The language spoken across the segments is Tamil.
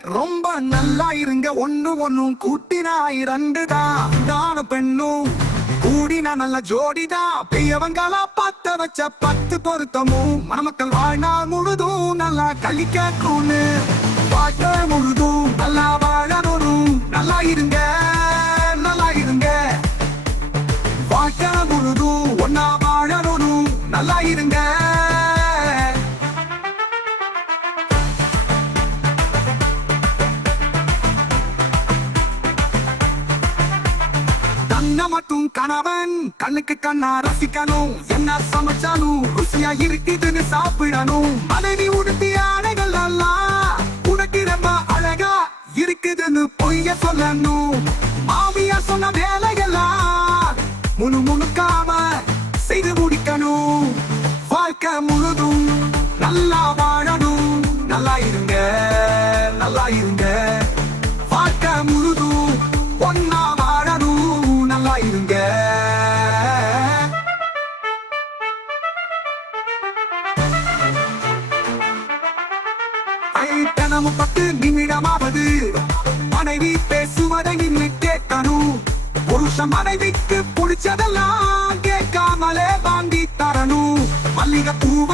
ரொம்ப நல்லா இருங்க. ஒண்ணு ஒன்னும் கூட்டினா இரண்டு தான். தான பெண்ணும் கூடினா நல்ல ஜோடிதான் பெரியவங்களா பத்த வச்ச பத்து பொருத்தமும் மணமக்கள் வாழ்நாள் முழுதும் நல்லா கழிக்கணும்னு பாட்ட முழுதும் நல்லா வாழணும் நல்லா இருங்க நல்லா இருங்க. வாழ்க்கை முழுதும் ஒன்னா கண்ண மட்டும் கணவன் கண்ணுக்கு கண்ணா ரசிக்கணும். என்ன சமைச்சாலும் ருசியா இருக்குதுன்னு சாப்பிடணும். மனைவி உடுத்திய ஆடைகள் எல்லாம் உனக்கு ரொம்ப அழகா இருக்குதுன்னு பொய்ய சொல்லணும். மாமியா சொன்ன வேலையெல்லாம் முழு முணுக்காம செய்து முடிக்கணும். வாழ்க்கை முழுதும் நல்லா வாழ தினமும் பத்து நிமிடமாவது. மனைவி பேசுவதை நின்று கேட்கணும். புருஷன் மனைவிக்கு பிடிச்சதெல்லாம் கேட்காமலே வாங்கி தரணும். மல்லிகை பூவ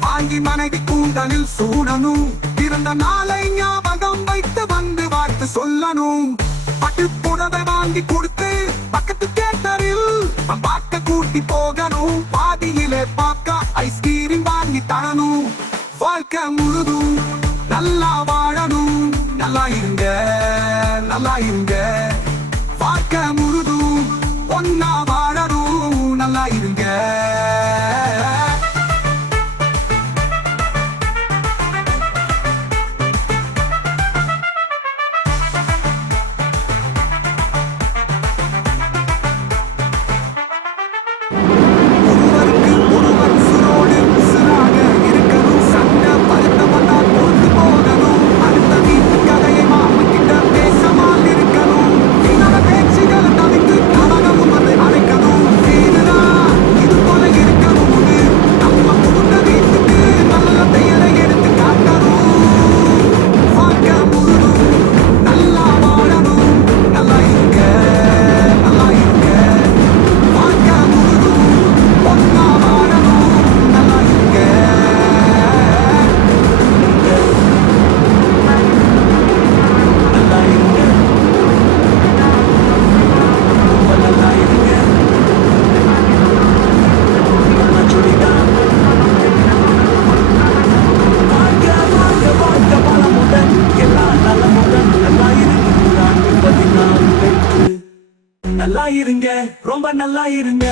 வாங்கி மனைவி கூந்தலில் சூடணும். பிறந்த நாளை ஞாபகம் வைத்து வந்து பார்த்து சொல்லணும். பட்டு புடவை வாங்கி கொடுத்து பக்கத்து தேட்டரில் பார்க்க கூட்டி போகணும். பாதியிலே பார்க்க ஐஸ்கிரீம் வாங்கி தரணும். வாழ்க்கை முழுதும் நல்லா வாழணும். நல்லா இருங்க நல்லா இருங்க. நல்லா இருங்க. ரொம்ப நல்லா இருங்க.